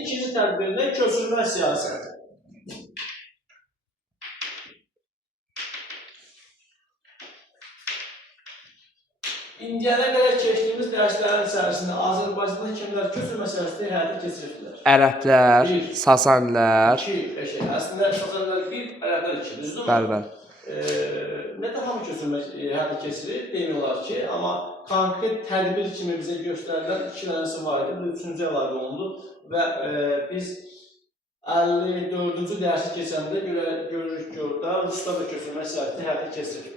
İkinci tədbirdə köçürmə siyasəti. İndiyənə qədər keçdiyimiz dərslərin içərisində Azərbaycanda kimlər köçürmə siyasətini həyata keçirdilər? Ərəblər, Sasanilər. 2, əslində Sasanilər 1, Ərəblər 2, düzdürmü? Bəli. Ümumiyyətlə hamı köçürmə həyata keçirir, demək olar ki, amma konkret tədbir kimi bizə göstərilən 2 dənəsi var idi, bu 3-cü əlavə olundu və biz 54-cü dərsi keçəndə görürük ki, orada Ruslar da köçürmə siyasətini həyata keçirir.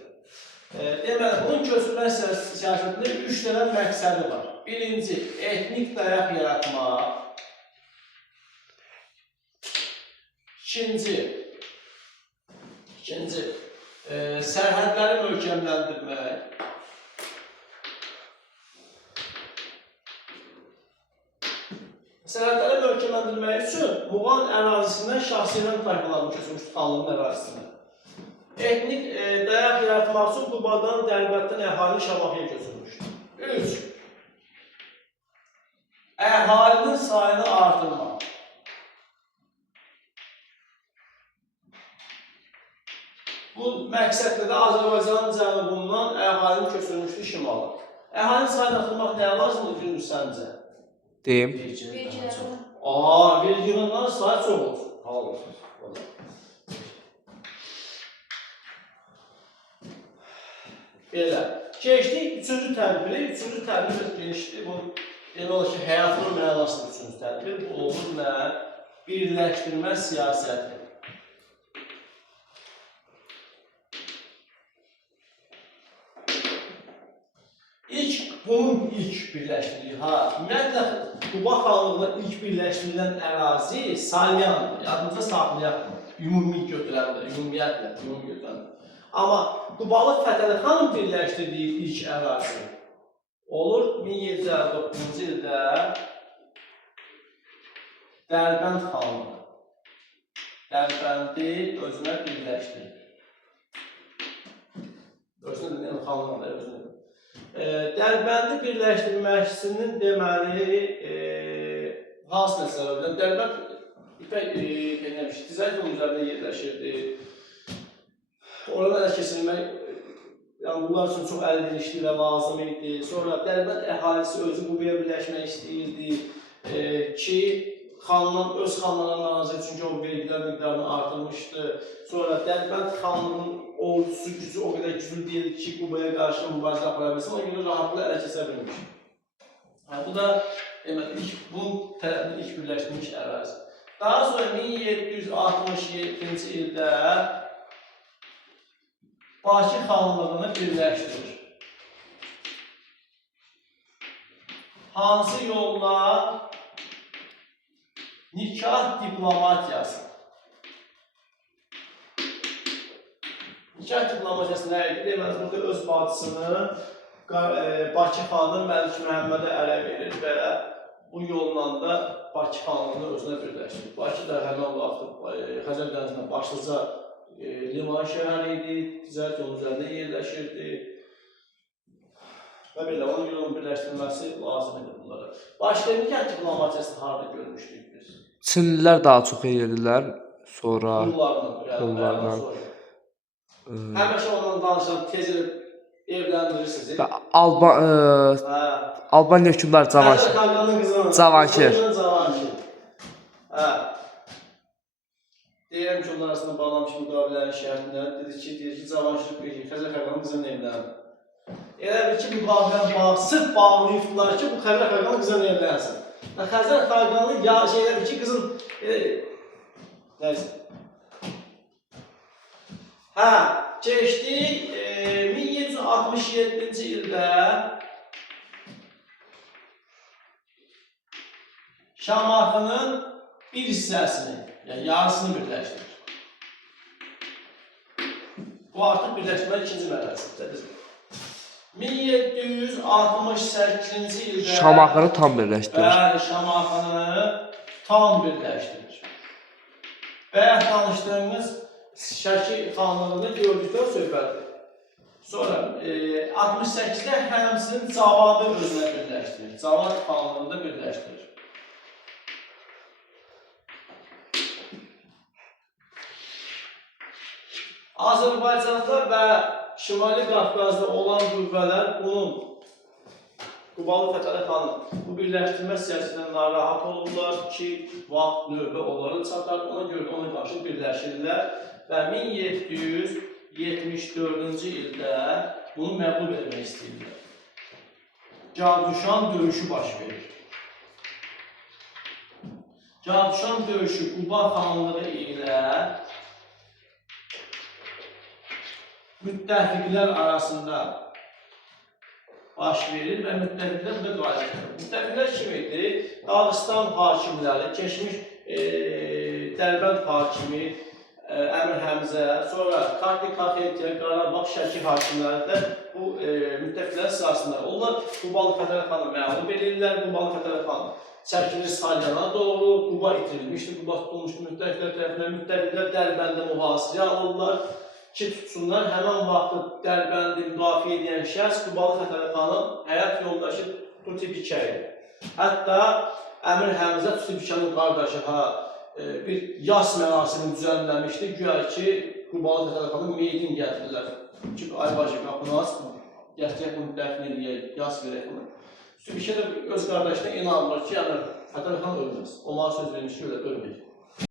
Deməli, bunun köçürmə siyasətində 3 dənə məqsədi var. Birinci, etnik dayaq yaratmaq. İkinci, sərhədləri möhkəmləndirmək. Sərhədləri möhkəmləndirmək üçün Muğan ərazisindən şahsiyyən tayfalarını köçürmüşdü xanlığın ərazisinə. Etnik dayaq yaratmaq üçün Qubadan, Dərbətdən əhalini Şamaxıya köçürmüşdü. 3. Əhalinin sayını artırmaq. Bu məqsədlə də Azərbaycanın cənubundan əhalini köçürmüşdü şimala. Əhalinin sayını artırmaq nəyə lazımdır ki, səncə? Deyim. Vergilərin sayı çox olsun. Halal olsun. Belə. Keçdik 3-cü tədbiri. 3-cü tədbir genişdir. Bu, demək olar ki, həyatının mənasıdır 3-cü tədbir. Bu olur nə? Birləşdirmə siyasəti. Bunun ilk birləşdiriyi, ümumiyyətlə, Quba xanlığında ilk birləşdirilən ərazi Salyandır. Yadımıza saxlayaqdır. Ümumi götürəndə, ümumiyyətlə, ümumi götürəndə. Amma Qubalı Fətəli xanın birləşdirdiyi ilk ərazi olur 1759-cu ildə Dərbənd xanlığı. Dərbəndi özünə birləşdirir. Özünə deyilən xanlıqlar özünə. Dərbəndi birləşdirməsinin deməli hansı nəsələrdən? Dərbənd İpək ticarət yolu üzərində yerləşirdi. Oradan ələ keçirilmək, yəni bunlar üçün çox əlverişli və lazım idi. Sonra Dərbənd əhalisi özü Qubaya birləşmək istəyirdi ki, xanlığın öz xanlığına narazı, çünki o vergilər miqdarını artırmışdı. Sonra Dərbənd xanlığının ordusu gücü o qədər güclü deyildi ki, Qubaya qarşı mübarizə apara bilsin, ona görə rahatlıqla ələ keçə bilmiş. Bu da bunun tərəfini ilk birləşdirmiş ərazi. Daha sonra 1767-ci ildə Bakı xanlığını birləşdirir. Hansı yolla? Nikah diplomatiyası. Nikah diplomatiyası nə idi? Deməli, burada öz bacısını Bakı xanı Məlik Məhəmmədə ərə verir və bu yolla da Bakı xanlığını özünə birləşdirir. Bakı da həmin vaxt Xəzər dənizində başlıca liman şəhəri idi, ticarət yolu üzərində yerləşirdi. Və belə, onun yolun birləşdirilməsi lazım idi bunlara. Başqa nikah diplomatiyasını harada görmüşdük biz? Çinlilər daha çox edirlər, sonra... Hunlarla. Həmişə ondan danışan, tez evləndirirsiniz. Albaniya hökmdarı Cavanşir. Deyirəm ki, onlar arasında bağlanmış müqavilələrin şərtində deyir ki, Cavanşir Xəzər xəqanın qızının evlənir. Elə bir ki, müqaviləni sırf bağlayıblar ki, bu Xəzər xəqanın qızının evlənsin. Xəzər xəqanı şeylədir ki, qızın... Nəysə. Keçdik 1767-ci ildə Şamaxının bir hissəsini, yəni yarısını birləşdirir. Bu artıq birləşdirmənin ikinci mərhələsidir. 1768-ci ildə Şamaxını tam birləşdirir. Bəli, Şamaxını tam birləşdirir. Bayaq danışdığımız Şəki xanlığında gördükdən söhbətdir. Sonra 68-də həmçinin Cavadı özünə birləşdirir. Cavad xanlığında birləşdirir. Azərbaycanda və Şimali Qafqazda olan qüvvələr bunun Qubalı Fətəli xanım bu birləşdirmə siyasətindən narahat olurlar ki, vaxt növbə onların çatar, ona görə ona qarşı birləşirlər və 1774-cü ildə bunu məğlub etmək istəyirlər. Caduşan döyüşü baş verir. Caduşan döyüşü Quba xanlığı ilə müttəfiqlər arasında baş verir və müttəfiqlər burada qalib gəlir. Müttəfiqlər kim idi? Dağıstan hakimləri, keçmiş Dərbənd hakimi Əmir Həmzə, sonra Kartik Kaxetiyə, Qarabağ, Şəki hakimləri də bu müttəfiqlərin sırasında. Onlar Qubalı Fətəli xanı məğlub edirlər. Qubalı Fətəli xan çəkilir Salyana doğru. Quba itirilmişdi, Quba tutulmuşdu müttəfiqlər tərəfindən. Müttəfiqlər Dərbəndə mühasirəyə alırlar ki, tutsunlar. Həmən vaxtı Dərbəndi müdafiə edən şəxs Qubalı Fətəli xanın həyat yoldaşı Tutibikə idi. Hətta Əmir Həmzə Tutibikənin qardaşı bir yas mərasimi düzənləmişdi. Güya ki, Qubalı Fətəli xanın meydini gətirirlər. Ki, Aybacı qapını aç, gətirək bunu dəfn edək, yas verək bunu. Tutibikə də öz qardaşına inanmır ki, Əmir Fətəli xan ölməz. Onlara söz vermiş ki, ölməyəcək.